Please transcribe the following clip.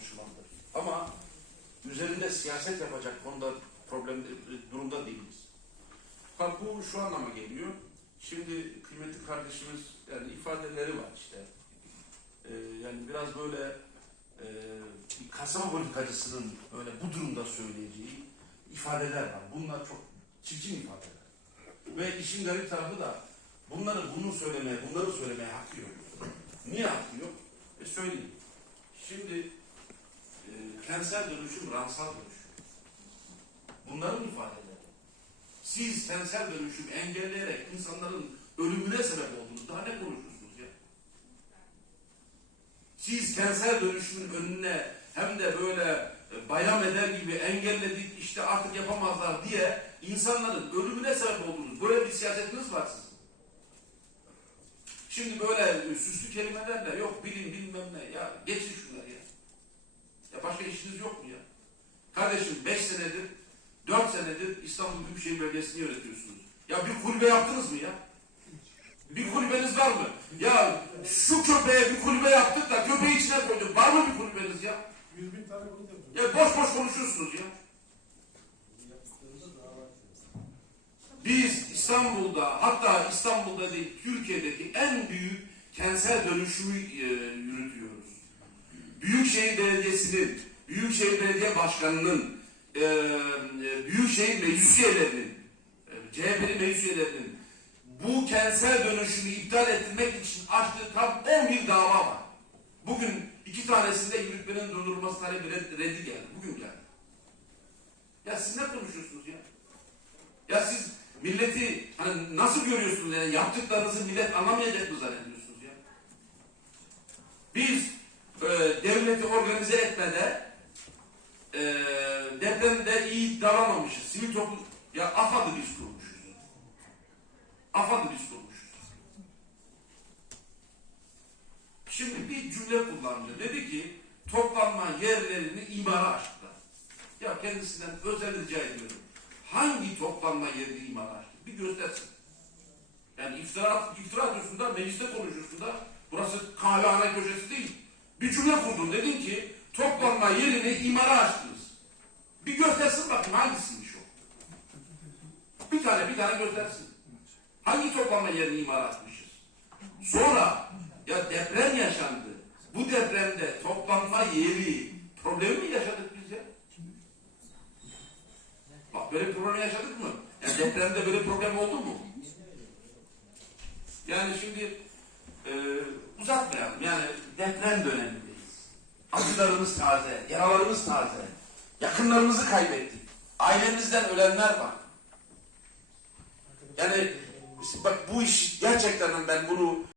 konuşulandır. Ama üzerinde siyaset yapacak konuda problem durumda değiliz. Ha bu şu anlama geliyor. Şimdi kıymetli kardeşimiz yani ifadeleri var işte. Ee, yani biraz böyle e, kasaba politikacısının böyle bu durumda söyleyeceği ifadeler var. Bunlar çok çirkin ifadeler. Ve işin garip tarafı da bunları bunu söylemeye, bunları söylemeye hakkı yok. Niye hakkı yok? E söyleyeyim. Şimdi e, kentsel dönüşüm ransal dönüşüm. Bunların ifadeleri. Siz kentsel dönüşümü engelleyerek insanların ölümüne sebep oldunuz. Daha ne konuşuyorsunuz ya? Siz kentsel dönüşümün önüne hem de böyle e, bayram eder gibi engelledik işte artık yapamazlar diye insanların ölümüne sebep oldunuz. Böyle bir siyasetiniz var sizin. Şimdi böyle e, süslü kelimelerle yok bilin bilmem ne ya geçin şunları. Ya başka işiniz yok mu ya? Kardeşim 5 senedir 4 senedir İstanbul Büyükşehir Belediyesi'ni yönetiyorsunuz. Ya bir kulübe yaptınız mı ya? Bir kulübeniz var mı? Ya şu köpeğe bir kulübe yaptık da köpeği içine koyduk. Var mı bir kulübeniz ya? Ya boş boş konuşuyorsunuz ya. Biz İstanbul'da hatta İstanbul'da değil Türkiye'deki en büyük kentsel dönüşümü e, yürütüyoruz. Büyükşehir Belediyesi'nin, Büyükşehir Belediye Başkanı'nın, e, e, Büyükşehir Meclis üyelerinin, e, CHP'li meclis üyelerinin bu kentsel dönüşümü iptal ettirmek için açtığı tam 11 dava var. Bugün iki tanesinde yürütmenin durdurulması talebi red- reddi geldi. Bugün geldi. Ya siz ne konuşuyorsunuz ya? Ya siz milleti hani nasıl görüyorsunuz yani yaptıklarınızı millet anlamayacak mı zannediyorsunuz ya? Biz e, devleti organize etmede e, davranmamışız. Sivil toplum ya AFAD'ı biz kurmuşuz. AFAD'ı biz kurmuşuz. Şimdi bir cümle kullandı. Dedi ki toplanma yerlerini imara açtılar. Ya kendisinden özel rica ediyorum. Hangi toplanma yerini imara açtı? Bir göstersin. Yani iftira, iftira atıyorsun da mecliste konuşuyorsun da burası kahvehane köşesi değil. Bir cümle kurdun. Dedin ki toplanma yerini imara açtınız. Bir göstersin bakayım hangisiymiş o. Bir tane bir tane göstersin. Hangi toplanma yerini imara atmışız? Sonra ya deprem yaşandı. Bu depremde toplanma yeri problemi mi yaşadık biz ya? Bak böyle problem yaşadık mı? Yani depremde böyle problem oldu mu? Yani şimdi e, uzatmayalım. Yani deprem dönemindeyiz. Acılarımız taze, yaralarımız taze. Yakınlarımızı kaybettik. Ailemizden ölenler var. Yani bak bu iş gerçekten ben bunu